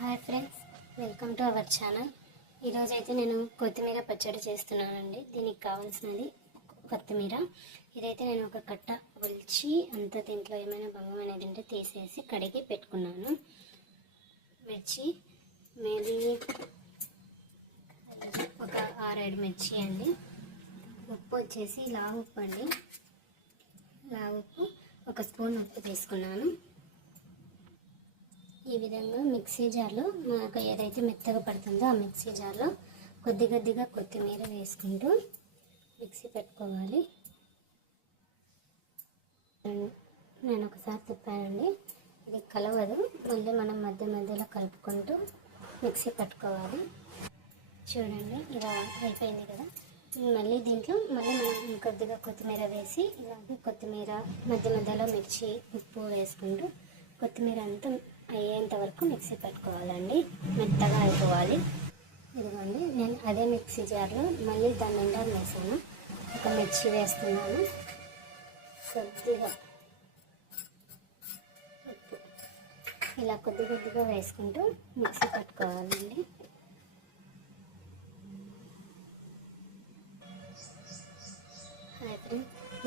Hi friends welcome to our channel. ఈరోజైతే అయితే నేను కొత్తిమీర పచ్చడి చేస్తున్నానండి. దీనికి కావాల్సినది కొత్తిమీర. ఇదైతే నేను ఒక కట్ట ఒలిచి అంత దీంట్లో ఏమైనా భంగం అనేది ఉంటే తీసేసి కడిగి పెట్టుకున్నాను. మిర్చి మేబీ ఒక ఆరేడు మిర్చి అండి. ఉప్పు వచ్చేసి లావు ఉప్పు అండి. లావు ఉప్పు ఒక స్పూన్ ఉప్పు తీసుకున్నాను. ఈ విధంగా మిక్సీ జార్లో మనకు ఏదైతే మెత్తగా పడుతుందో ఆ మిక్సీ జార్లో కొద్ది కొద్దిగా కొత్తిమీర వేసుకుంటూ మిక్సీ పెట్టుకోవాలి. నేను ఒకసారి తిప్పానండి. ఇది కలవదు. మళ్ళీ మనం మధ్య మధ్యలో కలుపుకుంటూ మిక్సీ పెట్టుకోవాలి. చూడండి ఇలా అయిపోయింది కదా. మళ్ళీ దీంట్లో మళ్ళీ మనం కొద్దిగా కొత్తిమీర వేసి ఇలాగే కొత్తిమీర మధ్య మధ్యలో మిర్చి ఉప్పు వేసుకుంటూ కొత్తిమీర అంతా అయ్యేంత వరకు మిక్సీ పెట్టుకోవాలండి. మెత్తగా అయిపోవాలి. ఇదిగోండి నేను అదే మిక్సీ జార్లో మళ్ళీ దాని నిండా వేసాను. ఒక మిర్చి వేస్తున్నాను. కొద్దిగా ఉప్పు. ఇలా కొద్ది కొద్దిగా వేసుకుంటూ మిక్సీ పెట్టుకోవాలండి.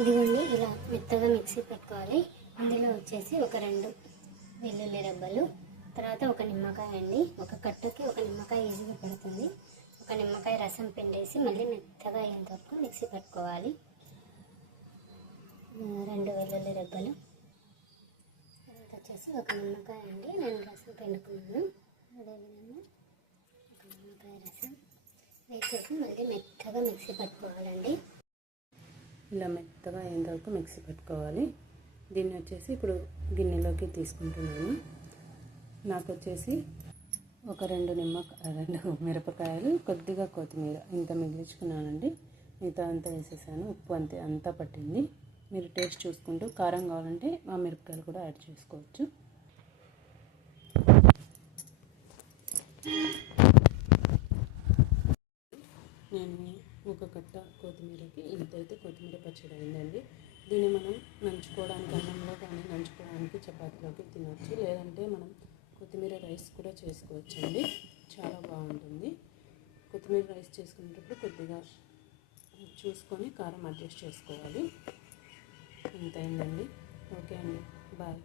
ఇదిగోండి ఇలా మెత్తగా మిక్సీ పెట్టుకోవాలి. ఇందులో వచ్చేసి ఒక రెండు వెల్లుల్లి రెబ్బలు తర్వాత ఒక నిమ్మకాయ అండి. ఒక కట్టకి ఒక నిమ్మకాయ ఈజీగా పడుతుంది. ఒక నిమ్మకాయ రసం పిండేసి మళ్ళీ మెత్తగా అయ్యేంత వరకు మిక్సీ పట్టుకోవాలి. రెండు వెల్లుల్లి రెబ్బలు. తర్వాత వచ్చేసి ఒక నిమ్మకాయ అండి. నేను రసం పిండుకున్నాను. అదేవిధంగా ఒక నిమ్మకాయ రసం వేసేసి మళ్ళీ మెత్తగా మిక్సీ పట్టుకోవాలండి. ఇలా మెత్తగా అయ్యేంత వరకు మిక్సీ పట్టుకోవాలి. దీన్ని వచ్చేసి ఇప్పుడు గిన్నెలోకి తీసుకుంటున్నాను. నాకు వచ్చేసి ఒక రెండు నిమ్మకాయ రెండు మిరపకాయలు కొద్దిగా కొత్తిమీర ఇంత మిగిలించుకున్నానండి. మిగతా అంతా వేసేసాను. ఉప్పు అంతే అంతా పట్టింది. మీరు టేస్ట్ చూసుకుంటూ కారం కావాలంటే మా మిరపకాయలు కూడా యాడ్ చేసుకోవచ్చు. నేను ఒక కట్ట కొత్తిమీరకి ఇంతైతే కొత్తిమీర పచ్చడి అయిందండి. దీన్ని మనం నంచుకోవడానికి అన్నంలో కానీ నంచుకోవడానికి చపాతీలోకి తినవచ్చు లేదంటే మనం కొత్తిమీర రైస్ కూడా చేసుకోవచ్చు అండి చాలా బాగుంటుంది. కొత్తిమీర రైస్ చేసుకునేటప్పుడు కొద్దిగా చూసుకొని కారం అడ్జస్ట్ చేసుకోవాలి. ఇంతైందండి అయిందండి ఓకే అండి. బాయ్.